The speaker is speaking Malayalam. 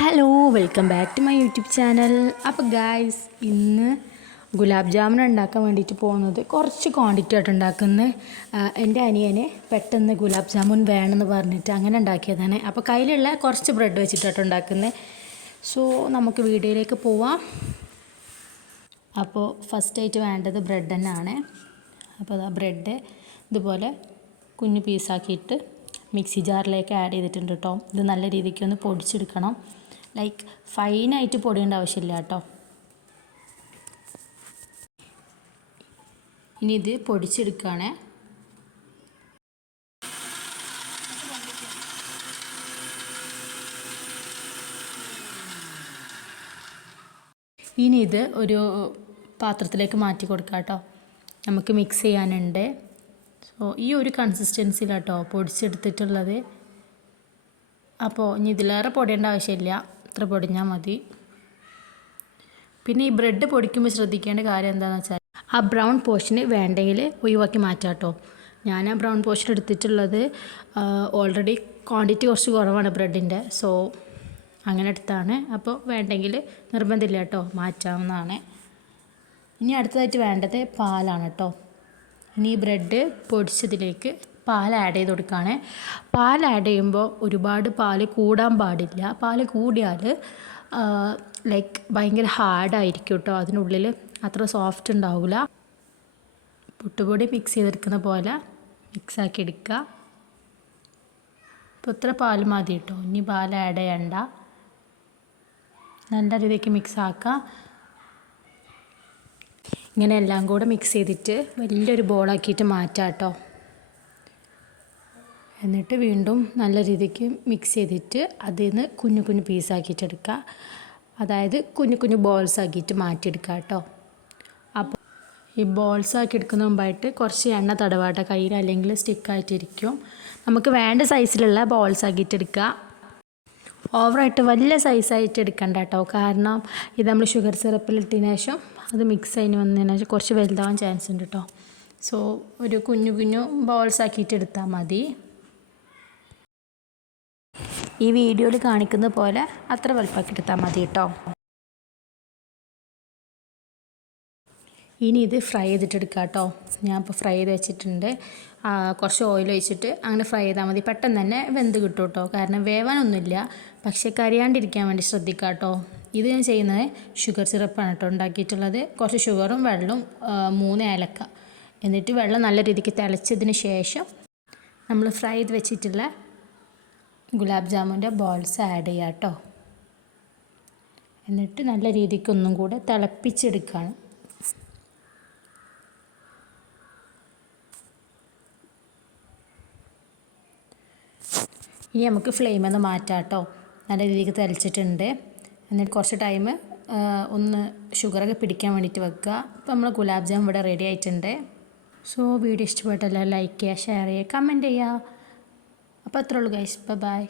Hello welcome back to my YouTube channel. അപ്പോൾ ഗായ്സ്, ഇന്ന് ഗുലാബ് ജാമുൻ ഉണ്ടാക്കാൻ വേണ്ടിയിട്ട് പോകുന്നത് കുറച്ച് ക്വാണ്ടിറ്റി ആയിട്ട് ഉണ്ടാക്കുന്നത്. എൻ്റെ അനിയനെ പെട്ടെന്ന് ഗുലാബ് ജാമുൻ വേണമെന്ന് പറഞ്ഞിട്ട് അങ്ങനെ ഉണ്ടാക്കിയതാണ്. അപ്പോൾ കയ്യിലുള്ള കുറച്ച് ബ്രെഡ് വെച്ചിട്ടാണ് ഉണ്ടാക്കുന്നത്. സോ നമുക്ക് വീഡിയോയിലേക്ക് പോവാം. അപ്പോൾ ഫസ്റ്റായിട്ട് വേണ്ടത് ബ്രെഡ് തന്നെയാണ്. അപ്പോൾ ആ ബ്രെഡ് ഇതുപോലെ കുഞ്ഞു പീസാക്കിയിട്ട് മിക്സി ജാറിലേക്ക് ആഡ് ചെയ്തിട്ടുണ്ട് കേട്ടോ. ഇത് നല്ല രീതിക്ക് ഒന്ന് പൊടിച്ചെടുക്കണം. ലൈക്ക് ഫൈനായിട്ട് പൊടിയേണ്ട ആവശ്യമില്ല കേട്ടോ. ഇനി ഇത് പൊടിച്ചെടുക്കുകയാണ്. ഇനി ഇത് ഒരു പാത്രത്തിലേക്ക് മാറ്റി കൊടുക്കാം കേട്ടോ. നമുക്ക് മിക്സ് ചെയ്യാനുണ്ട്. സോ ഈ ഒരു കൺസിസ്റ്റൻസിയിലാട്ടോ പൊടിച്ചെടുത്തിട്ടുള്ളത്. അപ്പോൾ ഇനി ഇതിലേറെ പൊടിയേണ്ട ആവശ്യമില്ല, ഇത്ര പൊടിഞ്ഞാൽ മതി. പിന്നെ ഈ ബ്രെഡ് പൊടിക്കുമ്പോൾ ശ്രദ്ധിക്കേണ്ട കാര്യം എന്താണെന്ന് വെച്ചാൽ ആ ബ്രൗൺ പോർഷന് വേണ്ടെങ്കിൽ ഒഴിവാക്കി മാറ്റാം കേട്ടോ. ഞാൻ ആ ബ്രൗൺ പോർഷൻ എടുത്തിട്ടുള്ളത് ഓൾറെഡി ക്വാണ്ടിറ്റി കുറച്ച് കുറവാണ് ബ്രെഡിൻ്റെ. സോ അങ്ങനെ എടുത്താണ്. അപ്പോൾ വേണ്ടെങ്കിൽ നിർബന്ധമില്ല കേട്ടോ, മാറ്റാവുന്നതാണ്. ഇനി അടുത്തതായിട്ട് വേണ്ടത് പാലാണ് കേട്ടോ. ഇനി ഈ ബ്രെഡ് പൊടിച്ചതിലേക്ക് പാൽ ആഡ് ചെയ്ത് കൊടുക്കുകയാണ്. പാൽ ആഡ് ചെയ്യുമ്പോൾ ഒരുപാട് പാൽ കൂടാൻ പാടില്ല. പാൽ കൂടിയാൽ ലൈക്ക് ഭയങ്കര ഹാർഡായിരിക്കും കേട്ടോ. അതിനുള്ളിൽ അത്ര സോഫ്റ്റ് ഉണ്ടാവില്ല. പുട്ടുപൊടി മിക്സ് ചെയ്തെടുക്കുന്ന പോലെ മിക്സാക്കി എടുക്കുക. ഇപ്പോൾ ഇത്ര പാൽ മതി കേട്ടോ. ഇനി പാൽ ആഡ് ചെയ്യണ്ട. നല്ല രീതിക്ക് മിക്സ് ആക്കുക. ഇങ്ങനെ എല്ലാം കൂടെ മിക്സ് ചെയ്തിട്ട് വലിയൊരു ബോളാക്കിയിട്ട് മാറ്റാം കേട്ടോ. എന്നിട്ട് വീണ്ടും നല്ല രീതിക്ക് മിക്സ് ചെയ്തിട്ട് അതിൽ നിന്ന് കുഞ്ഞു കുഞ്ഞു പീസാക്കിയിട്ട് എടുക്കുക. അതായത് കുഞ്ഞു കുഞ്ഞു ബോൾസ് ആക്കിയിട്ട് മാറ്റിയെടുക്കുക കേട്ടോ. അപ്പോൾ ഈ ബോൾസ് ആക്കി എടുക്കുന്ന മുമ്പായിട്ട് കുറച്ച് എണ്ണ തടവാട്ട കയ്യിൽ, അല്ലെങ്കിൽ സ്റ്റിക്കായിട്ടിരിക്കും. നമുക്ക് വേണ്ട സൈസിലുള്ള ബോൾസ് ആക്കിയിട്ട് എടുക്കുക. ഓവറായിട്ട് വലിയ സൈസായിട്ട് എടുക്കണ്ട കേട്ടോ. കാരണം ഇത് നമ്മൾ ഷുഗർ സിറപ്പിലിട്ടതിന് ശേഷം അത് മിക്സ് അതിന് വന്നതിന് ശേഷം കുറച്ച് വലുതാവാൻ ചാൻസ് ഉണ്ട് കേട്ടോ. സോ ഒരു കുഞ്ഞു കുഞ്ഞു ബോൾസ് ആക്കിയിട്ട് എടുത്താൽ മതി. ഈ വീഡിയോയിൽ കാണിക്കുന്ന പോലെ അത്ര വലുപ്പമാക്കി എടുത്താൽ മതി കേട്ടോ. ഇനി ഇത് ഫ്രൈ ചെയ്തിട്ടെടുക്കാം കേട്ടോ. ഞാൻ ഇപ്പോൾ ഫ്രൈ ചെയ്ത് വെച്ചിട്ടുണ്ട്. കുറച്ച് ഓയിൽ ഒഴിച്ചിട്ട് അങ്ങനെ ഫ്രൈ ചെയ്താൽ മതി. പെട്ടെന്ന് തന്നെ വെന്ത് കിട്ടും കേട്ടോ. കാരണം വേവാനൊന്നുമില്ല, പക്ഷേ കരിയാണ്ടിരിക്കാൻ വേണ്ടി ശ്രദ്ധിക്കുക കേട്ടോ. ഇത് ഞാൻ ചെയ്യുന്നത് ഷുഗർ സിറപ്പാണ് കേട്ടോ ഉണ്ടാക്കിയിട്ടുള്ളത്. കുറച്ച് ഷുഗറും വെള്ളവും 3 ഏലക്ക. എന്നിട്ട് വെള്ളം നല്ല രീതിക്ക് തിളച്ചതിന് ശേഷം നമ്മൾ ഫ്രൈ ചെയ്ത് വെച്ചിട്ടുള്ള ഗുലാബ് ജാമുൻ്റെ ബോൾസ് ആഡ് ചെയ്യുക കേട്ടോ. എന്നിട്ട് നല്ല രീതിക്ക് ഒന്നും കൂടെ തിളപ്പിച്ചെടുക്കുകയാണ്. ഇനി നമുക്ക് ഫ്ലെയിമിൽ നിന്ന് മാറ്റാം കേട്ടോ. നല്ല രീതിക്ക് തിളച്ചിട്ടുണ്ട്. എന്നിട്ട് കുറച്ച് ടൈം ഒന്ന് ഷുഗറൊക്കെ പിടിക്കാൻ വേണ്ടിയിട്ട് വെക്കുക. അപ്പോൾ നമ്മൾ ഗുലാബ് ജാം ഇവിടെ റെഡി ആയിട്ടുണ്ട്. സോ വീഡിയോ ഇഷ്ടപ്പെട്ടെല്ലാം ലൈക്ക് ചെയ്യുക, ഷെയർ ചെയ്യുക, കമൻറ്റ് ചെയ്യുക. അപ്പോൾ അത്രേ ഉള്ളൂ ഗൈസ്. ബൈ.